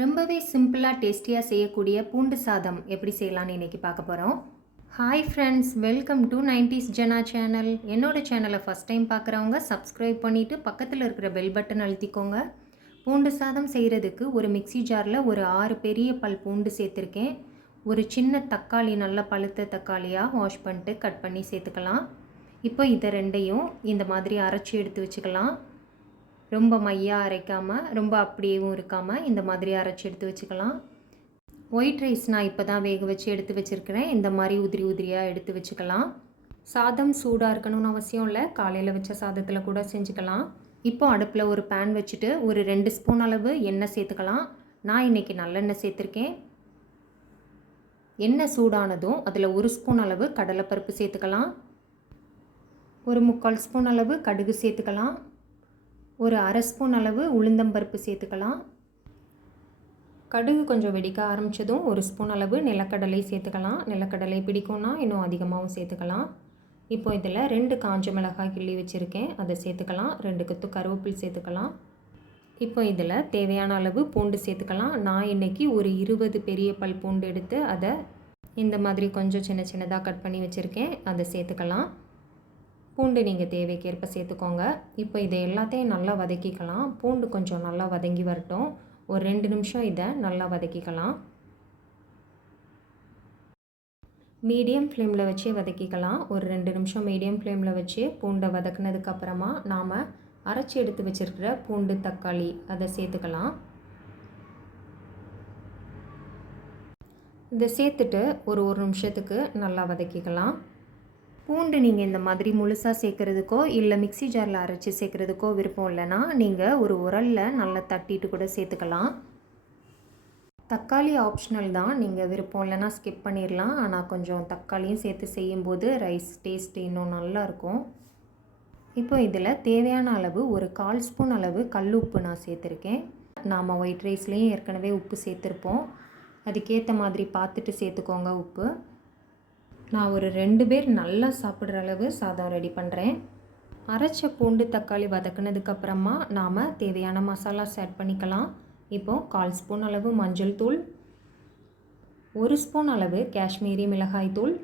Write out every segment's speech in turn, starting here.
ரொம்பவே சிம்பிளாக டேஸ்டியாக செய்யக்கூடிய பூண்டு சாதம் எப்படி செய்யலான்னு இன்றைக்கி பார்க்க போகிறோம். Hi friends, welcome to 90s Jana channel. என்னோடய சேனலை ஃபஸ்ட் டைம் பார்க்குறவங்க சப்ஸ்கிரைப் பண்ணிவிட்டு பக்கத்தில் இருக்கிற பெல் பட்டன் அழுத்திக்கோங்க. பூண்டு சாதம் செய்கிறதுக்கு ஒரு மிக்சி ஜாரில் ஒரு 6 பெரிய பல் பூண்டு சேர்த்துருக்கேன். ஒரு சின்ன தக்காளி, நல்ல பழுத்த தக்காளியாக வாஷ் பண்ணிட்டு கட் பண்ணி சேர்த்துக்கலாம். இப்போ இதை ரெண்டையும் இந்த மாதிரி அரைச்சி எடுத்து வச்சுக்கலாம். ரொம்ப மையாக அரைக்காமல், ரொம்ப அப்படியேவும் இருக்காமல் இந்த மாதிரி அரைச்சி எடுத்து வச்சுக்கலாம். ஒயிட் ரைஸ் நான் இப்போ தான் வேக வச்சு எடுத்து வச்சுருக்கிறேன். இந்த மாதிரி உதிரி உதிரியாக எடுத்து வச்சுக்கலாம். சாதம் சூடாக இருக்கணும்னு அவசியம் இல்லை, காலையில் வச்ச சாதத்தில் கூட செஞ்சுக்கலாம். இப்போ அடுப்பில் ஒரு பேன் வச்சுட்டு ஒரு 2 ஸ்பூன் அளவு எண்ணெய் சேர்த்துக்கலாம். நான் இன்றைக்கி நல்லெண்ணெய் சேர்த்துருக்கேன். எண்ணெய் சூடானதும் அதில் 1 ஸ்பூன் அளவு கடலைப்பருப்பு சேர்த்துக்கலாம். ஒரு 3/4 ஸ்பூன் அளவு கடுகு சேர்த்துக்கலாம். ஒரு அரை ஸ்பூன் அளவு உளுந்தம்பருப்பு சேர்த்துக்கலாம். கடுகு கொஞ்சம் வெடிக்க ஆரம்பித்ததும் 1 ஸ்பூன் அளவு நிலக்கடலை சேர்த்துக்கலாம். நிலக்கடலை பிடிக்கும்னா இன்னும் அதிகமாகவும் சேர்த்துக்கலாம். இப்போ இதில் 2 காஞ்ச மிளகாய் கிள்ளி வச்சுருக்கேன், அதை சேர்த்துக்கலாம். 2 கொத்து கருவேப்பிலை சேர்த்துக்கலாம். இப்போ இதில் தேவையான அளவு பூண்டு சேர்த்துக்கலாம். நான் இன்றைக்கி ஒரு 20 பெரிய பல் பூண்டு எடுத்து அதை இந்த மாதிரி கொஞ்சம் சின்ன சின்னதாக கட் பண்ணி வச்சுருக்கேன், அதை சேர்த்துக்கலாம். பூண்டு நீங்கள் தேவைக்கேற்ப சேர்த்துக்கோங்க. இப்போ இதை எல்லாத்தையும் நல்லா வதக்கிக்கலாம். பூண்டு கொஞ்சம் நல்லா வதங்கி வரட்டும். ஒரு 2 நிமிஷம் இதை நல்லா வதக்கிக்கலாம். மீடியம் ஃப்ளேமில் வச்சே வதக்கிக்கலாம். ஒரு 2 நிமிஷம் மீடியம் ஃப்ளேமில் வச்சு பூண்டை வதக்குனதுக்கப்புறமா நாம் அரைச்சி எடுத்து வச்சுருக்கிற பூண்டு, தக்காளி அதை சேர்த்துக்கலாம். இதை சேர்த்துட்டு ஒரு நிமிஷத்துக்கு நல்லா வதக்கிக்கலாம். பூண்டு நீங்கள் இந்த மாதிரி முழுசாக சேர்க்குறதுக்கோ இல்லை மிக்சி ஜாரில் அரைச்சி சேர்க்குறதுக்கோ விருப்பம் இல்லைன்னா நீங்கள் ஒரு உரலில் நல்லா தட்டிட்டு கூட சேர்த்துக்கலாம். தக்காளி ஆப்ஷனல் தான், நீங்கள் விருப்பம் இல்லைன்னா ஸ்கிப் பண்ணிடலாம். ஆனால் கொஞ்சம் தக்காளியும் சேர்த்து செய்யும்போது ரைஸ் டேஸ்ட் இன்னும் நல்லாயிருக்கும். இப்போ இதில் தேவையான அளவு ஒரு 1/4 ஸ்பூன் அளவு கல் உப்பு நான் சேர்த்துருக்கேன். நாம் ஒயிட் ரைஸ்லேயும் ஏற்கனவே உப்பு சேர்த்துருப்போம், அதுக்கேற்ற மாதிரி பார்த்துட்டு சேர்த்துக்கோங்க உப்பு. நான் ஒரு 2 பேர் நல்லா சாப்பிட்ற அளவு சாதம் ரெடி பண்ணுறேன். அரைச்ச பூண்டு, தக்காளி வதக்குனதுக்கப்புறமா நாம் தேவையான மசாலாஸ் ஆட் பண்ணிக்கலாம். இப்போது 1/4 ஸ்பூன் அளவு மஞ்சள் தூள், 1 ஸ்பூன் அளவு காஷ்மீரி மிளகாய் தூள்.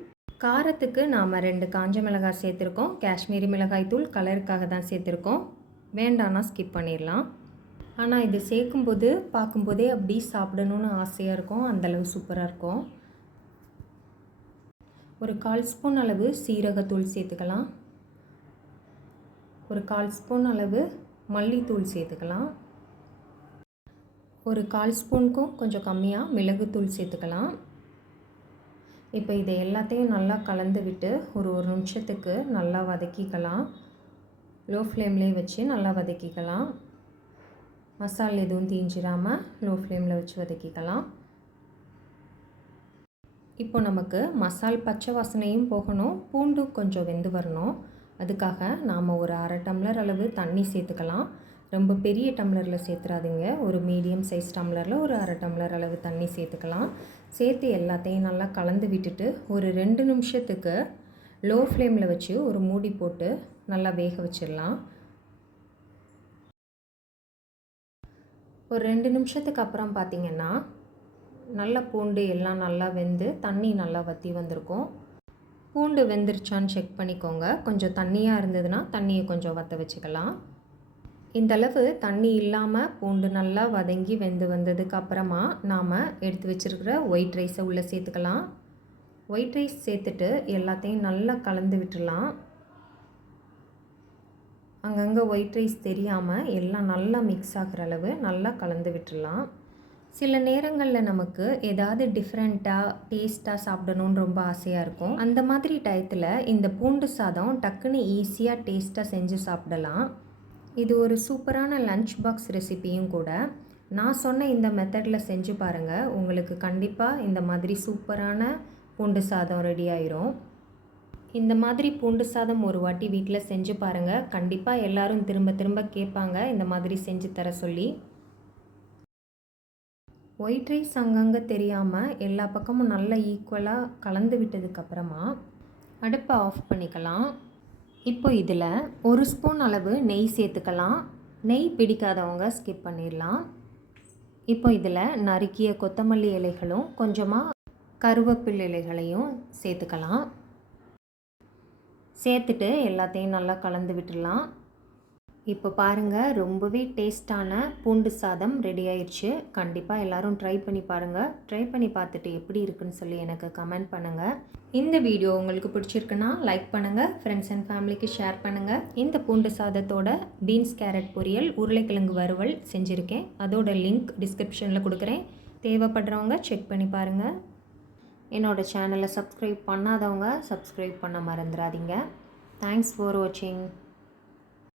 காரத்துக்கு நாம் 2 காஞ்ச மிளகாய் சேர்த்துருக்கோம். காஷ்மீரி மிளகாய் தூள் கலருக்காக தான் சேர்த்துருக்கோம், வேண்டான்னா ஸ்கிப் பண்ணிடலாம். ஆனால் இது சேர்க்கும்போது பார்க்கும்போதே அப்படி சாப்பிடணுன்னு ஆசையாக இருக்கும், அந்தளவு சூப்பராக இருக்கும். ஒரு 1/4 ஸ்பூன் அளவு சீரகத்தூள் சேர்த்துக்கலாம். ஒரு 1/4 ஸ்பூன் அளவு மல்லித்தூள் சேர்த்துக்கலாம். ஒரு 1/4 ஸ்பூனுக்கும் கொஞ்சம் கம்மியாக மிளகுத்தூள் சேர்த்துக்கலாம். இப்போ இதை எல்லாத்தையும் நல்லா கலந்து விட்டு ஒரு நிமிஷத்துக்கு நல்லா வதக்கிக்கலாம். லோ ஃப்ளேம்லேயே வச்சு நல்லா வதக்கிக்கலாம். மசாலா எதுவும் தீஞ்சிடாமல் லோ ஃப்ளேமில் வச்சு வதக்கிக்கலாம். இப்போ நமக்கு மசால் பச்சை வாசனையும் போகணும், பூண்டு கொஞ்சம் வெந்து வரணும். அதுக்காக நாம் ஒரு 1/2 டம்ளர் அளவு தண்ணி சேர்த்துக்கலாம். ரொம்ப பெரிய டம்ளரில் சேர்த்துறாதீங்க, ஒரு மீடியம் சைஸ் டம்ளரில் ஒரு 1/2 டம்ளர் அளவு தண்ணி சேர்த்துக்கலாம். சேர்த்து எல்லாத்தையும் நல்லா கலந்து விட்டுட்டு ஒரு 2 நிமிஷத்துக்கு லோ ஃப்ளேமில் வச்சு ஒரு மூடி போட்டு நல்லா வேக வச்சிடலாம். ஒரு 2 நிமிஷத்துக்கு அப்புறம் பார்த்திங்கன்னா நல்லா பூண்டு எல்லாம் நல்லா வெந்து தண்ணி நல்லா வற்றி வந்திருக்கும். பூண்டு வெந்துருச்சான்னு செக் பண்ணிக்கோங்க. கொஞ்சம் தண்ணியாக இருந்ததுன்னா தண்ணியை கொஞ்சம் வற்ற வச்சுக்கலாம். இந்தளவு தண்ணி இல்லாமல் பூண்டு நல்லா வதங்கி வெந்து வந்ததுக்கு அப்புறமா நாம் எடுத்து வச்சுருக்கிற ஒயிட் ரைஸை உள்ளே சேர்த்துக்கலாம். ஒயிட் ரைஸ் சேர்த்துட்டு எல்லாத்தையும் நல்லா கலந்து விட்டுடலாம். அங்கங்கே ஒயிட் ரைஸ் தெரியாமல் எல்லாம் நல்லா மிக்ஸ் ஆகிற அளவு நல்லா கலந்து விட்டுடலாம். சில நேரங்களில் நமக்கு ஏதாவது டிஃப்ரெண்ட்டாக டேஸ்ட்டாக சாப்பிடணுன்னு ரொம்ப ஆசையாக இருக்கும். அந்த மாதிரி டயத்தில் இந்த பூண்டு சாதம் டக்குன்னு ஈஸியாக டேஸ்ட்டாக செஞ்சு சாப்பிடலாம். இது ஒரு சூப்பரான லன்ச் பாக்ஸ் ரெசிபியும் கூட. நான் சொன்ன இந்த மெத்தடில் செஞ்சு பாருங்கள், உங்களுக்கு கண்டிப்பாக இந்த மாதிரி சூப்பரான பூண்டு சாதம் ரெடி ஆயிரும். இந்த மாதிரி பூண்டு சாதம் ஒரு வாட்டி வீட்டில் செஞ்சு பாருங்கள், கண்டிப்பாக எல்லோரும் திரும்ப திரும்ப கேட்பாங்க இந்த மாதிரி செஞ்சு தர சொல்லி. ஒயிட் ரைஸ் அங்கங்கே தெரியாமல் எல்லா பக்கமும் நல்லா ஈக்குவலாக கலந்து விட்டதுக்கப்புறமா அடுப்பை ஆஃப் பண்ணிக்கலாம். இப்போ இதில் 1 ஸ்பூன் அளவு நெய் சேர்த்துக்கலாம். நெய் பிடிக்காதவங்க ஸ்கிப் பண்ணிடலாம். இப்போ இதில் நறுக்கிய கொத்தமல்லி இலைகளும் கொஞ்சமாக கருவேப்பிலை இலைகளையும் சேர்த்துக்கலாம். சேர்த்துட்டு எல்லாத்தையும் நல்லா கலந்து விட்டுடலாம். இப்போ பாருங்கள், ரொம்பவே டேஸ்டான பூண்டு சாதம் ரெடி ஆயிடுச்சு. கண்டிப்பாக எல்லோரும் ட்ரை பண்ணி பாருங்கள். ட்ரை பண்ணி பார்த்துட்டு எப்படி இருக்குன்னு சொல்லி எனக்கு கமெண்ட் பண்ணுங்கள். இந்த வீடியோ உங்களுக்கு பிடிச்சிருக்குன்னா லைக் பண்ணுங்கள், ஃப்ரெண்ட்ஸ் அண்ட் ஃபேமிலிக்கு ஷேர் பண்ணுங்கள். இந்த பூண்டு சாதத்தோட பீன்ஸ் கேரட் பொரியல், உருளைக்கிழங்கு வறுவல் செஞ்சுருக்கேன். அதோட லிங்க் டிஸ்கிரிப்ஷனில் கொடுக்குறேன். தேவைப்படுறவங்க செக் பண்ணி பாருங்கள். என்னோடய சேனலை சப்ஸ்கிரைப் பண்ணாதவங்க சப்ஸ்கிரைப் பண்ண மறந்துடாதீங்க. தேங்க்ஸ் ஃபார் வாட்சிங்.